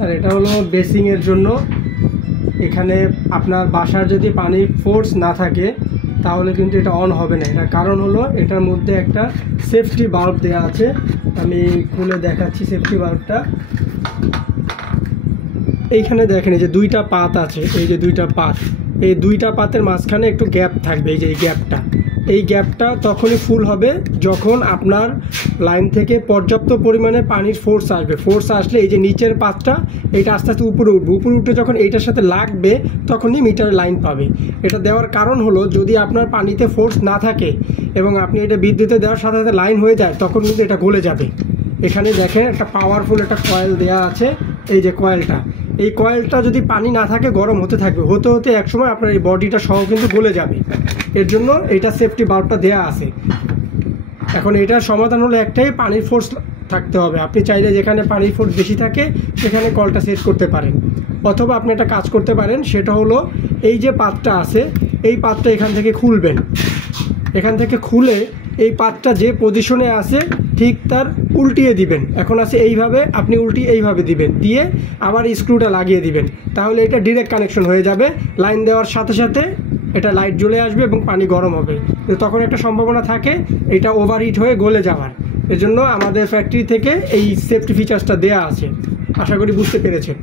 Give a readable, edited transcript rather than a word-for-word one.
আর এটা হলো বেসিংয়ের জন্য। এখানে আপনার বাসার যদি পানির ফোর্স না থাকে তাহলে কিন্তু এটা অন হবে না। এটার কারণ হলো এটার মধ্যে একটা সেফটি বাল্ব দেওয়া আছে। আমি খুলে দেখাচ্ছি সেফটি বাল্বটা। এইখানে দেখেন এই যে দুইটা পাত আছে, এই যে দুইটা পাত, এই দুইটা পাতের মাঝখানে একটু গ্যাপ থাকবে। এই যে এই গ্যাপটা তখনই ফুল হবে যখন আপনার লাইন থেকে পর্যাপ্ত পরিমাণে পানির ফোর্স আসবে। ফোর্স আসলে এই যে নিচের পাতটা এটা আস্তে আস্তে উপরে উঠে যখন এইটার সাথে লাগবে তখনই মিটারে লাইন পাবে। এটা দেওয়ার কারণ হলো যদি আপনার পানিতে ফোর্স না থাকে এবং আপনি এটা বিদ্যুতে দেওয়ার সাথে সাথে লাইন হয়ে যায় তখন কিন্তু এটা গলে যাবে। এখানে দেখেন একটা পাওয়ারফুল একটা কয়েল দেওয়া আছে। এই যে কয়েলটা, এই কয়েলটা যদি পানি না থাকে গরম হতে থাকবে, হতে হতে একসময় আপনার এই বডিটা সহ কিন্তু গলে যাবে। এর জন্য এটা সেফটি বাল্বটা দেওয়া আছে। এখন এটার সমাধান হলো একটাই, পানির ফোর্স থাকতে হবে। আপনি চাইলে যেখানে পানির ফোর্স বেশি থাকে সেখানে কলটা সেট করতে পারেন, অথবা আপনি একটা কাজ করতে পারেন, সেটা হলো এই যে পাতটা আছে এই পাতটা এখান থেকে খুলবেন। এখান থেকে খুলে এই পাতটা যে পজিশনে আছে ঠিক তার উল্টিয়ে দিবেন। এখন আছে এইভাবে, আপনি উল্টি এইভাবে দিবেন, দিয়ে আবার স্ক্রুটা লাগিয়ে দিবেন। তাহলে এটা ডিরেক্ট কানেকশন হয়ে যাবে। লাইন দেওয়ার সাথে সাথে এটা লাইট জ্বলে আসবে এবং পানি গরম হবে। তখন একটা সম্ভাবনা থাকে এটা ওভারহিট হয়ে গলে যাওয়ার। এজন্য আমাদের ফ্যাক্টরি থেকে এই সেফটি ফিচার্সটা দেয়া আছে। আশা করি বুঝতে পেরেছেন।